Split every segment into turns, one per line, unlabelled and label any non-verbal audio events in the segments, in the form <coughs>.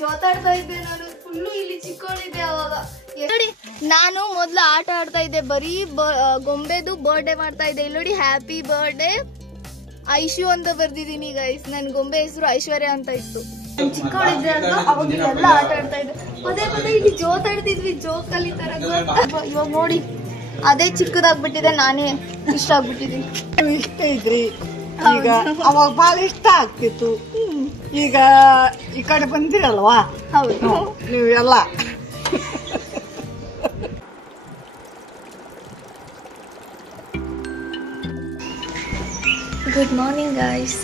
ಜೋತಾಡ್ತಾ ಇದ್ದೆ ನಾನು. ಫುಲ್ಲು ಇಲ್ಲಿ ಚಿಕ್ಕವಳಿದ್ದೆ ಅವಾಗ. ನೋಡಿ ನಾನು ಮೊದ್ಲು ಆಟ ಆಡ್ತಾ ಇದ್ದೆ ಬರೀ ಗೊಂಬೆದು ಬರ್ಡೇ ಮಾಡ್ತಾ ಇದ್ದೆ ಇಲ್ಲಿ ನೋಡಿ ಹ್ಯಾಪಿ ಬರ್ಡೇ ಐಶು ಅಂತ ಬರ್ದಿದ್ದೀನಿ ಗೈಸ್ ನನ್ ಗೊಂಬೆ ಹೆಸರು ಐಶ್ವರ್ಯ ಅಂತ ಇತ್ತು. ನಾನ್ ಚಿಕ್ಕವಳಿದ್ದೆ ಅಂತ ಅವಾಗ ಎಲ್ಲ ಆಟ ಆಡ್ತಾ ಇದ್ದೆ ಪದೇ ಪದೇ ಇಲ್ಲಿ ಜೋತಾಡ್ತಿದ್ವಿ. ಜೋಕಲ್ಲಿ ತರ? ಇವಾಗ ನೋಡಿ ಅದೇ ಚಿಕ್ಕದಾಗ್ಬಿಟ್ಟಿದೆ. ನಾನೇ ಇಷ್ಟ ಆಗ್ಬಿಟ್ಟಿದ್ದೀನಿ
ಇಷ್ಟ ಇದ್ರಿ. ಈಗ ಅವಾಗ ಬಹಳ ಇಷ್ಟ ಆಗ್ತಿತ್ತು? ಈಗ ಈ ಕಡೆ ಬಂದಿರಲ್ವಾ?
ಹೌದು.
ನೀವು ಎಲ್ಲ
ಗುಡ್ ಮಾರ್ನಿಂಗ್ ಗಾಯ್ಸ್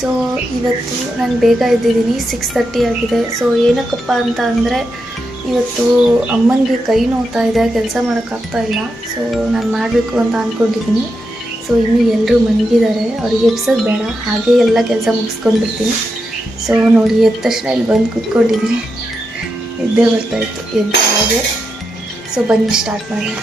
ಸೊ ಇವತ್ತು ನಾನು ಬೇಗ ಇದ್ದಿದ್ದೀನಿ ಸಿಕ್ಸ್ ತರ್ಟಿ ಆಗಿದೆ. ಸೊ ಏನಕ್ಕಪ್ಪ ಅಂತ ಅಂದರೆ ಇವತ್ತು ಅಮ್ಮನಿಗೆ ಕೈ ನೋವ್ತಾ ಇದೆ ಕೆಲಸ ಮಾಡೋಕ್ಕಾಗ್ತಾ ಇಲ್ಲ. ಸೊ ನಾನು ಮಾಡಬೇಕು ಅಂತ ಅಂದ್ಕೊಂಡಿದ್ದೀನಿ ಸೊ ಇನ್ನು ಎಲ್ಲರೂ ಮನಗಿದ್ದಾರೆ ಅವ್ರಿಗೆ ಎಬ್ಸೋದು ಬೇಡ. ಹಾಗೆ ಎಲ್ಲ ಕೆಲಸ ಮುಗಿಸ್ಕೊಂಡ್ಬಿಡ್ತೀನಿ. ಸೊ ನೋಡಿ, ಎದ್ದ ತಕ್ಷಣ ಇಲ್ಲಿ ಬಂದು ಕೂತ್ಕೊಂಡಿದ್ದೀನಿ ಎದ್ದೇ ಬರ್ತಾಯಿತ್ತು ಎದ್ದ ಹಾಗೆ. ಸೊ ಬನ್ನಿ ಸ್ಟಾರ್ಟ್ ಮಾಡೋಣ.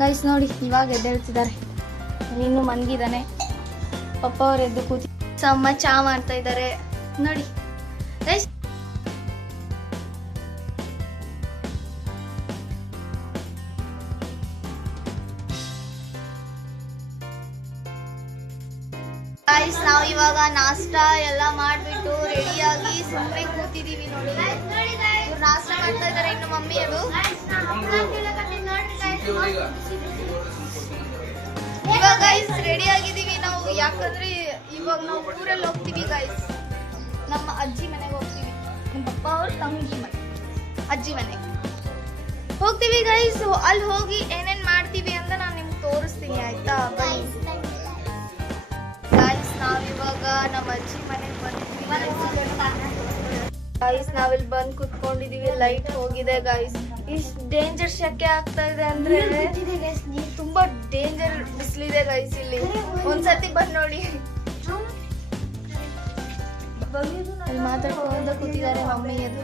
ಗೈಸ್ ನೋಡಿ, ಇವಾಗ ಎದ್ದೇಳ್ತಿದ್ದಾರೆ. ಇನ್ನು ಮನ್ಗಿದ್ದಾನೆ ಪಪ್ಪ ಅವ್ರ ಎದ್ದು ಕೂತಿ ಅಮ್ಮ ಚಾ ಮಾಡ್ತಾ ಇದ್ದಾರೆ. ನೋಡಿ. ಗೈಸ್ ನಾವು ಇವಾಗ ನಾಷ್ಟ ಎಲ್ಲ ಮಾಡ್ಬಿಟ್ಟು ರೆಡಿಯಾಗಿ ಸುಮ್ಮನೆ ಕೂತಿದೀವಿ ನೋಡಿ. ನಾಷ್ಟ ಮಾಡ್ತಾ ಇದ್ದಾರೆ ಇನ್ನು ಮಮ್ಮಿ ಅದು. ಇವಾಗ ಗೈಸ್ ರೆಡಿ ಆಗಿದೀವಿ ನಾವು. ಯಾಕಂದ್ರೆ ಇವಾಗ ನಾವು ಊರಲ್ಲಿ ಹೋಗ್ತೀವಿ ಗೈಸ್ ನಮ್ಮ ಅಜ್ಜಿ ಮನೆಗೆ ಹೋಗ್ತೀವಿ. ನಮ್ಮ ಪಪ್ಪ ಅವ್ರ ತಂಗಿ ಮನೆ. ಅಜ್ಜಿ ಮನೆಗೆ ಹೋಗ್ತೀವಿ ಗೈಸ್ ಅಲ್ಲಿ ಹೋಗಿ ಏನೇನ್ ಮಾಡ್ತೀವಿ ಅಂತ ನಾನು ನಿಮ್ಗೆ ತೋರಿಸ್ತೀನಿ, ಆಯ್ತಾ? ಗೈಸ್ ನಾವಿವಾಗ ನಮ್ಮ ಅಜ್ಜಿ ಮನೆಗೆ ಬಂದಿದ್ವಿ ಗಾಯ್ಸ್ ನಾವಿಲ್ಲಿ ಬಂದು ಕುತ್ಕೊಂಡಿದೀವಿ. ಲೈಟ್ ಹೋಗಿದೆ ಗಾಯ್ಸ್ ಇಷ್ಟ್ ಡೇಂಜರ್ ಶೆಕೆ ಆಗ್ತಾ ಇದೆ ಅಂದ್ರೆ ತುಂಬಾ ಡೇಂಜರ್ ಬಿಸಿಲಿದೆ ಗಾಯ್ಸ್ ಇಲ್ಲಿ. ಒಂದ್ಸತಿ ಬಂದ್ ನೋಡಿ. ಅಲ್ಲಿ ಮಾತಾಡ್ಕೊಂಡು ಕೂತಿದ್ದಾರೆ ಮಮ್ಮಿ ಅದು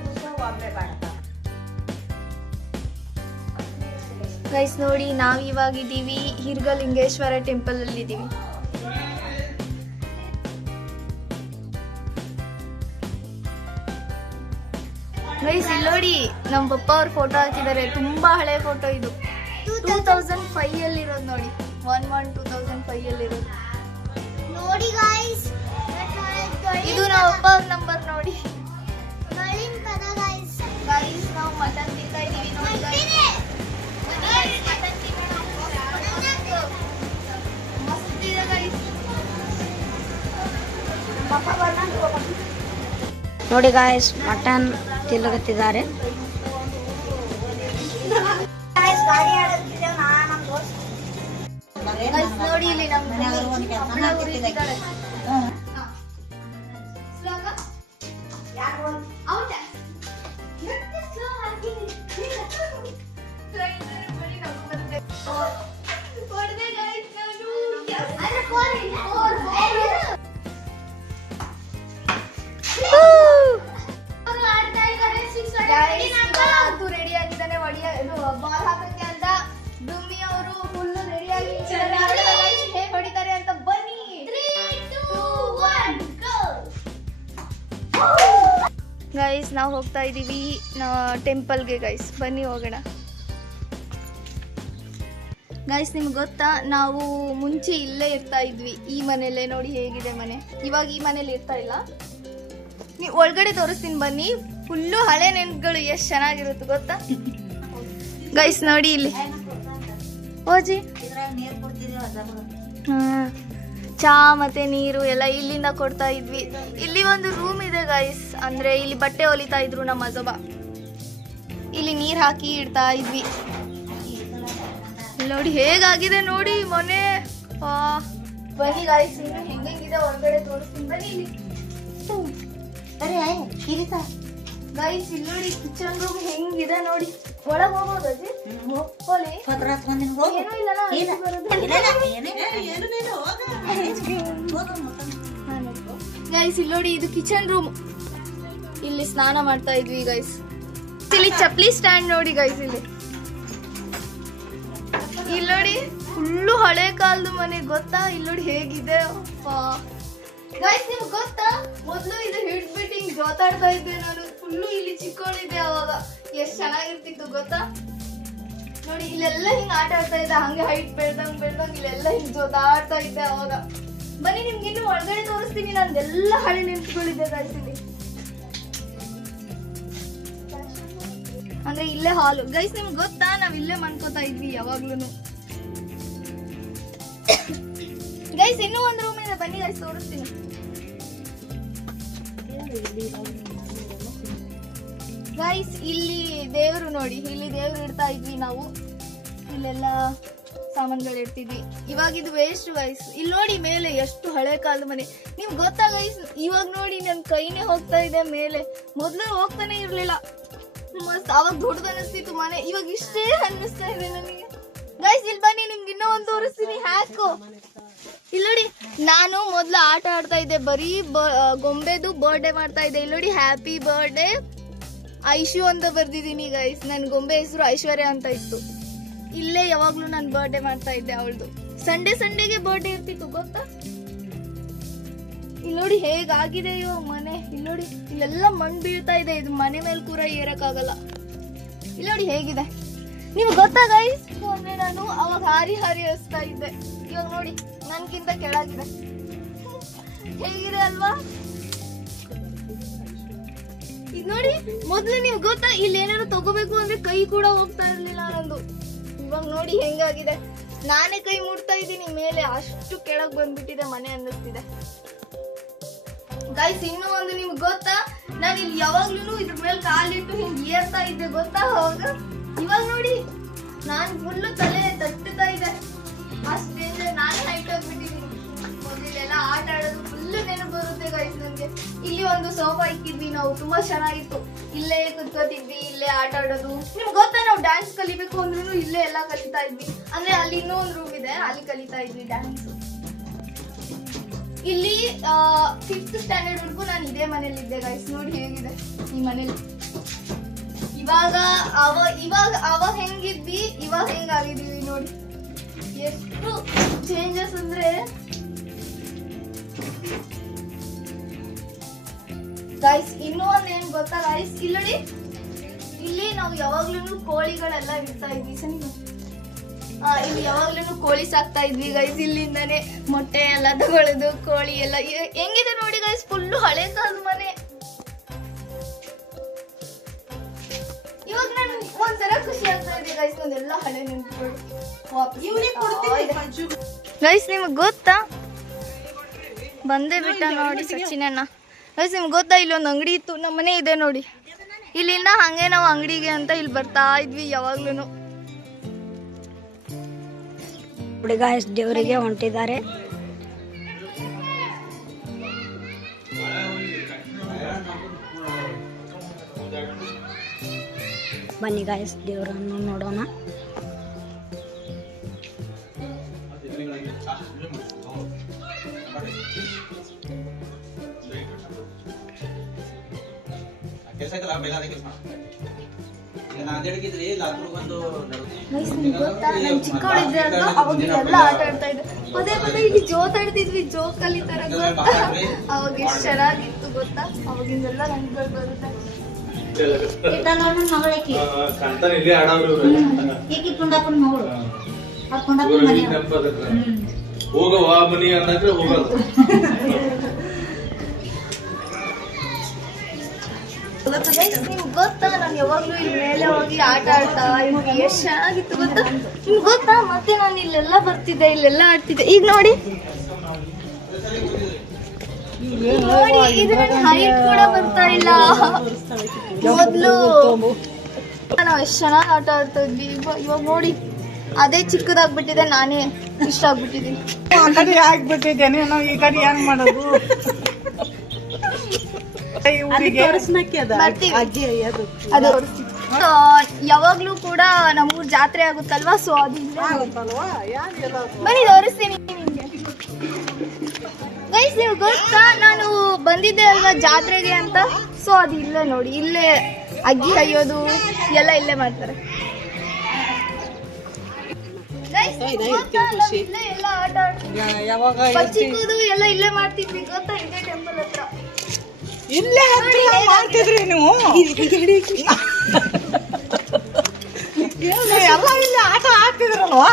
ಗೈಸ್ ನೋಡಿ ನಾವ್ ಇವಾಗ ಇದೀವಿ ಹಿರ್ಗಲಿಂಗೇಶ್ವರ ಟೆಂಪಲ್ ಅಲ್ಲಿ ಇದೀವಿ ಗೈಸ್ ಇಲ್ಲಿ ನೋಡಿ ನಮ್ಮ ಪಪ್ಪ ಅವ್ರ ಫೋಟೋ ಹಾಕಿದ್ದಾರೆ. ತುಂಬಾ ಹಳೆ ಫೋಟೋ ಇದು. ಟೂ ತೌಸಂಡ್ ಫೈವ್ ಅಲ್ಲಿ ಇರೋದು ನೋಡಿ. One one two thousand five ಅಲ್ಲಿ ಇರೋದು
ನೋಡಿ ಗೈಸ್
ಇದು ನಮ್ಮ ಅಪ್ಪ ಅವ್ರ ನಂಬರ್ ನೋಡಿ. ಗೈಸ್ ನಾವು ಮಟನ್ ತಿಂತಾ ಇದೀವಿ ನೋಡಿ ಗೈಸ್ ತಿನ್ನೋಣ. ಮಸ್ತ್ ಇದೆ guys.
ನೋಡಿ ಗಾಯ್ಸ್ ಮಟನ್ ತಿಲ್ಲಗತ್ತಿದ್ದಾರೆ
ನೋಡಿ ಇಲ್ಲಿ ರೆಡಿ ಆಗಿದ್ದಾನೆ ಒಡಿಯ ಇದು ಬಾಲ್ ಹಾಕಕ್ಕೆ ಅಂತ. ಡುಮ್ಮಿ ಅವರು ಫುಲ್ ರೆಡಿ ಆಗಿ ಹೇಗೆ ಹೊಡಿತಾರೆ ಅಂತ ಬನ್ನಿ. ಗೈಸ್ ನಾವು ಹೋಗ್ತಾ ಇದ್ದೀವಿ ಟೆಂಪಲ್ಗೆ ಗೈಸ್ ಬನ್ನಿ ಹೋಗೋಣ. ಗೈಸ್ ನಿಮ್ಗೆ ಗೊತ್ತಾ? ನಾವು ಮುಂಚೆ ಇಲ್ಲೇ ಇರ್ತಾ ಇದ್ವಿ. ಈ ಮನೆಯಲ್ಲೇ ನೋಡಿ ಹೇಗಿದೆ ಮನೆ. ಇವಾಗ ಈ ಮನೇಲಿ ಇರ್ತಾ ಇಲ್ಲ. ನೀವು ಒಳಗಡೆ ತೋರಿಸ್ತೀನಿ ಬನ್ನಿ. ಫುಲ್ಲು ಹಳೆ ನೆನಪುಗಳು ಎಷ್ಟು ಚೆನ್ನಾಗಿರುತ್ತೆ ಗೊತ್ತಾ? ಗೈಸ್ ನೋಡಿ ಇಲ್ಲಿ. ಓಜಿ. ಚಾ ಮತ್ತೆ ನೀರು ಎಲ್ಲ ಇಲ್ಲಿಂದ ಕೊಡ್ತಾ ಇದ್ವಿ. ಇಲ್ಲಿ ಒಂದು ರೂಮ್ ಇದೆ ಗೈಸ್ ಅಂದ್ರೆ ಇಲ್ಲಿ ಬಟ್ಟೆ ಹೊಲಿತಾ ಇದ್ರು ನಮ್ಮ ಅಜೋಬ. ಇಲ್ಲಿ ನೀರ್ ಹಾಕಿ ಇಡ್ತಾ ಇದ್ವಿ. ನೋಡಿ, ಹೇಗಾಗಿದೆ ನೋಡಿ ಮೊನ್ನೆ ಬನ್ನಿ ಗಾಯ್ಸ್ ಹೆಂಗೆಂಗಿದೆ ಹೊರಗಡೆ ತೋರಿಸ್ತೀನಿ. ಬನ್ನಿ ಗೈಸ್ ಇಲ್ಲಿ ನೋಡಿ ಕಿಚನ್ ರೂಮ್ ಹೆಂಗಿದೆ ನೋಡಿ. ಒಳಗ್ ಹೋಗೋದು ಅಜ್ಜಿ? ಹೋಲಿ ಏನೂ ಹೋಗಿ. ಏನೂ ಇಲ್ಲ ಗೈಸ್ ಇಲ್ಲಿ. ನೋಡಿ ಇದು ಕಿಚನ್ ರೂಮ್ ಇಲ್ಲಿ ಸ್ನಾನ ಮಾಡ್ತಾ ಇದ್ವಿ ಗೈಸ್ ಇಲ್ಲಿ ಚಪ್ಲಿ ಸ್ಟ್ಯಾಂಡ್ ನೋಡಿ ಗೈಸ್ ಇಲ್ಲಿ. ಇಲ್ಲಿ ನೋಡಿ ಫುಲ್ಲು ಹಳೆ ಕಾಲದ ಮನೆ. ಗೊತ್ತಾ? ಇಲ್ಲಿ ನೋಡಿ ಹೇಗಿದೆ? ಗೈಸ್ ನಿಮ್ಗೆ ಗೊತ್ತಾ? ಮೊದಲು ಇದು ಹಿಡ್ಬಿಟ್ಟು ಹಿಂಗೆ ಜೋತಾಡ್ತಾ ಇದ್ದೆ ನಾನು. ಫುಲ್ಲು ಇಲ್ಲಿ ಚಿಕ್ಕೋಳಿದೆ ಅವಾಗ ಎಷ್ಟು ಚೆನ್ನಾಗಿರ್ತಿತ್ತು ಗೊತ್ತಾ? ನೋಡಿ, ಇಲ್ಲೆಲ್ಲ ಹಿಂಗ್ ಆಟ ಆಡ್ತಾ ಇದ್ದೆ ಹಂಗೆ ಹೈಟ್ ಬೆಳ್ದಂಗ್ ಬೆಳ್ದಂಗ್ ಇಲ್ಲೆಲ್ಲ ಹಿಂಗ್ ಜೊತಾಡ್ತಾ ಇದ್ದೆ ಅವಾಗ ಬನ್ನಿ, ನಿಮ್ಗೆ ಇನ್ನು ಒಳಗಡೆ ತೋರಿಸ್ತೀನಿ. ನಂದೆಲ್ಲ ಹಳೆ ನೆನಪುಗಳಿದೆ ಇಲ್ಲಿ. ಅಂದ್ರೆ ಇಲ್ಲೇ ಹಾಲು. ಗೈಸ್ ನಿಮ್ಗೆ ಗೊತ್ತಾ? ನಾವ್ ಇಲ್ಲೇ ಮನ್ಕೋತಾ ಇದ್ವಿ ಯಾವಾಗ್ಲೂ ಗೈಸ್ <coughs> ಇನ್ನೂ ಒಂದು ರೂಮ್ ಇದೆ. ಬನ್ನಿ ಗೈಸ್ ತೋರಿಸ್ತೀನಿ. ಗೈಸ್ ಇಲ್ಲಿ ದೇವರು ನೋಡಿ, ಇಲ್ಲಿ ದೇವ್ರು ಇಡ್ತಾ ಇದ್ವಿ ನಾವು. ಇಲ್ಲೆಲ್ಲ ಸಾಮಾನುಗಳು ಇಡ್ತಿದ್ವಿ. ಇವಾಗ ಇದು ವೇಸ್ಟ್ ಗೈಸ್ ಇಲ್ಲಿ ನೋಡಿ ಮೇಲೆ ಎಷ್ಟು ಹಳೆ ಕಾಲದ ಮನೆ. ನಿಮ್ಗೆ ಗೊತ್ತಾ ಗೈಸ್ ಇವಾಗ ನೋಡಿ ನನ್ನ ಕೈನೇ ಹೋಗ್ತಾ ಇದೆ ಮೇಲೆ. ಮೊದಲು ಹೋಗ್ತಾನೆ ಇರಲಿಲ್ಲ. ಮಸ್ತ್ ಅವಾಗ ದೊಡ್ಡದು ಅನಿಸ್ತಿತ್ತು ಮನೆ. ಇವಾಗ ಇಷ್ಟೇ ಅನ್ನಿಸ್ತಾ ಇದೆ ನನಗೆ. ಗೈಸ್ ಇಲ್ಲಿ ಬನ್ನಿ, ನಿಮ್ಗೆ ಇನ್ನೂ ಒಂದು ತೋರಿಸ್ತೀನಿ. ಹ್ಯಾಕು ಇಲ್ಲಿ ನೋಡಿ, ನಾನು ಮೊದಲು ಆಟ ಆಡ್ತಾ ಇದ್ದೆ. ಬರೀ ಗೊಂಬೆದು ಬರ್ಡೇ ಮಾಡ್ತಾ ಇದ್ದೆ. ಇಲ್ಲಿ ನೋಡಿ ಹ್ಯಾಪಿ ಬರ್ಡೇ ಐಶು ಅಂತ ಬರ್ದಿದ್ದೀನಿ ಗೈಸ್ ನನ್ನ ಗೊಂಬೆ ಹೆಸರು ಐಶ್ವರ್ಯ ಅಂತ ಇತ್ತು. ಇಲ್ಲೇ ಯಾವಾಗ್ಲೂ ನಾನು ಬರ್ಡೇ ಮಾಡ್ತಾ ಇದ್ದೆ ಅವಳದು. ಸಂಡೇ ಸಂಡೇಗೆ ಬರ್ಡೇ ಇರ್ತಿತ್ತು, ಗೊತ್ತಾ? ಇಲ್ಲಿ ನೋಡಿ ಹೇಗಾಗಿದೆ ಇವಾಗ ಮನೆ. ಇಲ್ಲಿ ನೋಡಿ, ಇಲ್ಲೆಲ್ಲ ಮಣ್ಣು ಬೀಳ್ತಾ ಇದೆ. ಇದು ಮನೆ ಮೇಲೆ ಕೂಡ ಏರಕ್ಕಾಗಲ್ಲ. ಇಲ್ಲಿ ನೋಡಿ ಹೇಗಿದೆ. ನಿಮ್ಗೆ ಗೊತ್ತಾ ಗೈಸ್ ಅಂದ್ರೆ ನಾನು ಅವಾಗ ಹಾರಿ ಹಾರಿ ಹಸ್ತಾ ಇದ್ದೆ. ಇವಾಗ ನೋಡಿ ನನ್ಗಿಂತ ಕೆಳಗಿದೆ. ಹೇಗಿದೆ ಅಲ್ವಾ? ಇದ್ ನೋಡಿ, ಮೊದ್ಲು ನೀವು ಗೊತ್ತಾ ಇಲ್ಲಿ ಏನಾದ್ರು ತಗೋಬೇಕು ಅಂದ್ರೆ ಕೈ ಕೂಡ ಹೋಗ್ತಾ ಇರ್ಲಿಲ್ಲ ನಂದು. ಇವಾಗ ನೋಡಿ ಹೆಂಗಾಗಿದೆ. ನಾನೇ ಕೈ ಮುಡ್ತಾ ಇದ್ದೀನಿ, ಮೇಲೆ ಅಷ್ಟು ಕೆಳಗ್ ಬಂದ್ಬಿಟ್ಟಿದೆ ಮನೆ ಅನ್ನಿಸ್ತಿದೆ. ಗೈಸ್ ಇನ್ನೂ ಒಂದು ನಿಮ್ಗೆ ಗೊತ್ತಾ, ನಾನು ಇಲ್ಲಿ ಯಾವಾಗ್ಲೂ ಇದ್ರ ಮೇಲೆ ಕಾಲಿಟ್ಟು ಹಿಂಗ್ ಏರ್ತಾ ಇದ್ದೆ, ಗೊತ್ತಾ ಅವಾಗ? ಇವಾಗ ನೋಡಿ, ನಾನ್ ಫುಲ್ಲು ತಲೆ ತಟ್ಟುತ್ತಾ ಇದೆ ಅಷ್ಟೇ ನಾನೇ ಹೈಟ್ ಹೋಗ್ಬಿಟ್ಟಿದ್ದೀನಿ. ಆಟ ಆಡೋದು ಫುಲ್ ನೆನಪು ಬರುತ್ತೆ ಗೈಸ್ ನನಗೆ ಇಲ್ಲಿ ಒಂದು ಸೋಫಾ ಇಕ್ಕಿದ್ವಿ ನಾವು, ತುಂಬಾ ಚೆನ್ನಾಗಿತ್ತು. ಇಲ್ಲೇ ಕುತ್ಕೋತಿದ್ವಿ, ಇಲ್ಲೇ ಆಟ ಆಡೋದು. ನಿಮ್ಗೆ ಗೊತ್ತಾ ನಾವು ಡ್ಯಾನ್ಸ್ ಕಲಿಬೇಕು ಅಂದ್ರೂ ಇಲ್ಲೇ ಎಲ್ಲ ಕಲಿತಾ ಇದ್ವಿ. ಅಂದ್ರೆ ಅಲ್ಲಿ ಇನ್ನೊಂದು ರೂಮ್ ಇದೆ, ಅಲ್ಲಿ ಕಲಿತಾ ಇದ್ವಿ ಡ್ಯಾನ್ಸ್ ಇಲ್ಲಿ ಫಿಫ್ತ್ ಸ್ಟ್ಯಾಂಡರ್ಡ್ ವರ್ಗು ನಾನು ಇದೇ ಮನೇಲಿ ಇದ್ದೆ ಗೈಸ್ ನೋಡಿ ಹೇಗಿದೆ ಈ ಮನೇಲಿ. ಇವಾಗ ಅವ, ಇವಾಗ ಅವಾಗ ಹೆಂಗಿದ್ವಿ, ಇವಾಗ ಹೆಂಗಾಗಿದೀವಿ ನೋಡಿ. ಎಷ್ಟು ಚೇಂಜಸ್ ಅಂದ್ರೆ ಗೈಸ್ ಇನ್ನೂ ಒಂದ್ ಏನ್ ಗೊತ್ತಾ ಗೈಸ್ ಇಲ್ಲಿ ಇಲ್ಲಿ ನಾವು ಯಾವಾಗ್ಲೂ ಕೋಳಿಗಳೆಲ್ಲ ಇಡ್ತಾ ಇದ್ವಿ. ಸರಿ? ಇಲ್ಲಿ ಯಾವಾಗ್ಲೂ ಕೋಳಿ ಸಾಕ್ತಾ ಇದ್ವಿ ಗೈಸ್ ಇಲ್ಲಿಂದಾನೆ ಮೊಟ್ಟೆ ಎಲ್ಲ ತಗೊಳ್ಳೋದು ಕೋಳಿ ಎಲ್ಲ. ಹೆಂಗಿದೆ ನೋಡಿ ಗೈಸ್ ಫುಲ್ಲು ಹಳೆ ಕಾಲದ ಮನೆ. ಇವಾಗ ನನ್ ಒಂಥರ ಖುಷಿ ಆಗ್ತಾ ಇದೆ ಗೈಸ್ ನಂದೆಲ್ಲ ಹಳೆ ನೆನಪುಗಳು. ಗೈಸ್ ನಿಮಗ್ ಗೊತ್ತಾ? ಬಂದೇ ಬಿಟ್ಟ ನೋಡಿ ಸಚಿನಣ್ಣ ಗೈಸ್ ನಿಮ್ಗೆ ಗೊತ್ತಾ, ಇಲ್ಲೊಂದು ಅಂಗಡಿ ಇತ್ತು. ನಮ್ಮ ಮನೆ ಇದೆ ನೋಡಿ. ಇಲ್ಲಿಂದ ಹಂಗೆ ನಾವು ಅಂಗಡಿಗೆ ಅಂತ ಇಲ್ಲಿ ಬರ್ತಾ ಇದ್ವಿ ಯಾವಾಗ್ಲೂ
ಹುಡುಗ ಎಷ್ಟು ದೇವರಿಗೆ ಹೊಂಟಿದ್ದಾರೆ. ಬನ್ನಿ ಗಾಯಸ್ ದೇವರನ್ನು ನೋಡೋಣ.
ಕೆಲಸ ಬೆಲ್ಲ ಕೆಲಸ ಈಗ ನಾಂದೇಡ್ಗಿದ್ರಿ ಲಾತೂರ್ ಬಂದು
ಗೈಸ್ ನಿಮ್ಗೆ ಗೊತ್ತಾ? ನಾನು ಚಿಕ್ಕವಳಿದ್ದೆ ಅಂತ ಅವಾಗ ಎಲ್ಲ ಆಟ ಆಡ್ತಾ ಇದ್ದೆ ಪದೇ ಪದೇ ಇಲ್ಲಿ ಆಡ್ತಿದ್ವಿ ಜೋಕ್ ಕಲಿತಾರ ಗೊತ್ತಾ? ಅವಾಗ ಎಷ್ಟು ಚೆನ್ನಾಗಿತ್ತು ಗೊತ್ತಾ? ಅವಾಗಿಂದೆಲ್ಲ ಬರುತ್ತೆ.
ಇಲ್ಲಿ ಹೋಗವ ಮನಿ ಅನ್ನಕ್ರೆ ಹೋಗಲ್ಲ <laughs>
ನಿಮ್ಗೆ <laughs> ಗೊತ್ತಾ ನಾನು ಯಾವಾಗ್ಲೂ ಇಲ್ಲಿ ಮೇಲೆ ಹೋಗಿ ಆಟ ಆಡ್ತಾ ಇದ್ವಿ ಎಷ್ಟು ಚೆನ್ನಾಗಿತ್ತು ಗೊತ್ತಾ ನಿಮ್ಗೆ ಗೊತ್ತಾ ಮತ್ತೆ ನಾನು ಇಲ್ಲೆಲ್ಲ ಬರ್ತಿದ್ದೆ ಇಲ್ಲೆಲ್ಲ ಆಡ್ತಿದ್ದೆ ಈಗ ನೋಡಿ ನೋಡಿ ಇದು ನನ್ನ ಹೈಟ್ ಕೂಡ ಬರ್ತಾ ಇಲ್ಲ ಮೊದ್ಲು ನಾವು ಎಷ್ಟು ಚೆನ್ನಾಗಿ ಆಟ ಆಡ್ತಾ ಇದ್ವಿ ಇವಾಗ ಇವಾಗ ನೋಡಿ ಅದೇ ಚಿಕ್ಕದಾಗ್ಬಿಟ್ಟಿದೆ ನಾನೇ ಇಷ್ಟ ಆಗ್ಬಿಟ್ಟಿದ್ದೀನಿ
ಆ ಕಡೆ ಆಗ್ಬಿಟ್ಟಿದ್ದೇನೆ ನಾವು ಈ ಕಡೆ ಏನ್ ಮಾಡೋದು? <laughs>
ಯಾವಾಗ್ಲೂ ಕೂಡ ನಮ್ಮೂರ್ ಜಾತ್ರೆ ಆಗುತ್ತಲ್ವಾ? ಸೊ ಅದು ಬನ್ನಿ ತೋರಿಸ್ತೀನಿ ಗೈಸ್ ನೀವು ಗೊತ್ತಾ? ನಾನು ಬಂದಿದ್ದೆ ಅಲ್ವಾ ಜಾತ್ರೆಗೆ ಅಂತ? ಸೊ ಅದು ಇಲ್ಲೇ ನೋಡಿ. ಇಲ್ಲೇ ಅಗ್ಗಿ ಅಯ್ಯೋದು ಎಲ್ಲ ಇಲ್ಲೇ ಮಾಡ್ತಾರೆ. ಎಲ್ಲ ಆಟ
ಯಾವಾಗ
ಎಲ್ಲ ಇಲ್ಲೇ ಮಾಡ್ತಿದ್ವಿ. ಗೊತ್ತಾ? ಇದೇ ಟೆಂಪಲ್ ಹತ್ರ.
ಇಲ್ಲೇ ಹತ್ರ ಮಾಡ್ತಿದ್ರಿ ನೀವು? ಎಲ್ಲ ಇಲ್ಲಿ ಆಟ ಆಡ್ತಿದ್ರಲ್ವಾ?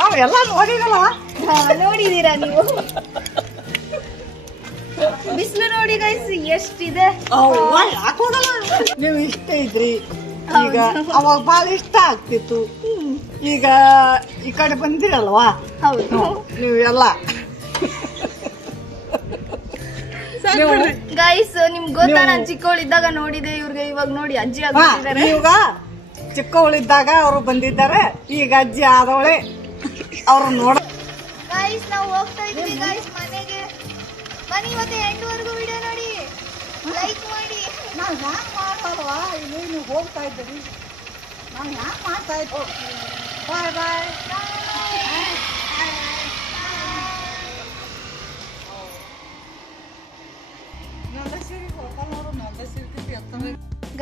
ನಾವು ಎಲ್ಲ ನೋಡಿದಲ್ವಾ?
ನೋಡಿದೀರ ನೋಡಿದೀರಾ ನೀವು? ಬಿಸಿಲು ನೋಡಿ ಗೈಸ್ ಎಷ್ಟಿದೆ?
ನೀವು ಇಷ್ಟ ಇದ್ರಿ. ಈಗ ಅವಾಗ ಭಾಳ ಇಷ್ಟ ಆಗ್ತಿತ್ತು. ಈಗ ಈ ಕಡೆ ಬಂದಿರಲ್ವಾ?
ಹೌದು.
ನೀವು
ಗೈಸ್ ನಿಮ್ಗೆ ಗೊತ್ತಾ ನಾನು ಚಿಕ್ಕವಳಿದ್ದಾಗ ನೋಡಿದೆ ಇವ್ರಿಗೆ ಇವಾಗ ನೋಡಿ ಅಜ್ಜಿ ಆಗ್ಬಿಟ್ಟಿದ್ದಾರೆ.
ಈಗ ಚಿಕ್ಕವಳಿದ್ದಾಗ ಅವರು ಬಂದಿದ್ದಾರೆ ಈಗ ಅಜ್ಜಿ ಆದವಳೆ ಅವ್ರು ನೋಡ
ಗೈಸ್ ನಾವು ಹೋಗ್ತಾ ಇದೀವಿ ಗೈಸ್ ಮನೆಗೆ. ಬನ್ನಿ ಇವತ್ತು ಎಂಟುವರೆಗೂ ವಿಡಿಯೋ ನೋಡಿ. ಲೈಕ್ ಮಾಡಿ.
ನಾವು ಯಾಕೆ ಮಾಡಲ್ವಾ ಇಲ್ಲಿ ನೀವು ಹೋಗ್ತಾ ಇದ್ದೀರಿ. ನಾವು ಯಾಕೆ ಮಾಡ್ತಾ ಇದ್ವಿ ಬಾಯ್ ಬಾಯ್.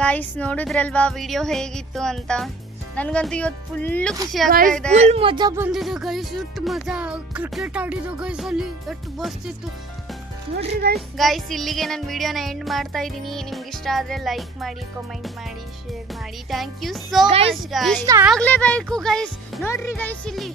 ಗಾಯ್ಸ್ ನೋಡಿದ್ರಲ್ವಾ ವಿಡಿಯೋ ಹೇಗಿತ್ತು ಅಂತ? ನನ್ಗಂತೂ ಇವತ್ತು ಫುಲ್ ಖುಷಿ ಆಗ್ತಾ ಇದೆ.
ಫುಲ್ ಮಜಾ ಬಂದಿದೆ ಗೈಸ್ ಎಷ್ಟು ಮಜಾ. ಕ್ರಿಕೆಟ್ ಆಡಿದ್ದು ಗೈಸ್ ಅಲ್ಲಿ. ಎಷ್ಟು ಬಸ್ತಿತ್ತು ಇತ್ತು. ನೋಡ್ರಿ ಗೈಸ್
ಗೈಸ್ ಇಲ್ಲಿಗೆ ನಾನು ವಿಡಿಯೋನ ಎಂಡ್ ಮಾಡ್ತಾ ಇದ್ದೀನಿ. ನಿಮ್ಗೆ ಇಷ್ಟ ಆದ್ರೆ ಲೈಕ್ ಮಾಡಿ ಕಾಮೆಂಟ್ ಮಾಡಿ ಶೇರ್ ಮಾಡಿ. Thank you so much guys
ಇಷ್ಟ ಆಗ್ಲೇಬೇಕು ಗೈಸ್ ನೋಡ್ರಿ ಗೈಸ್ ಇಲ್ಲಿ.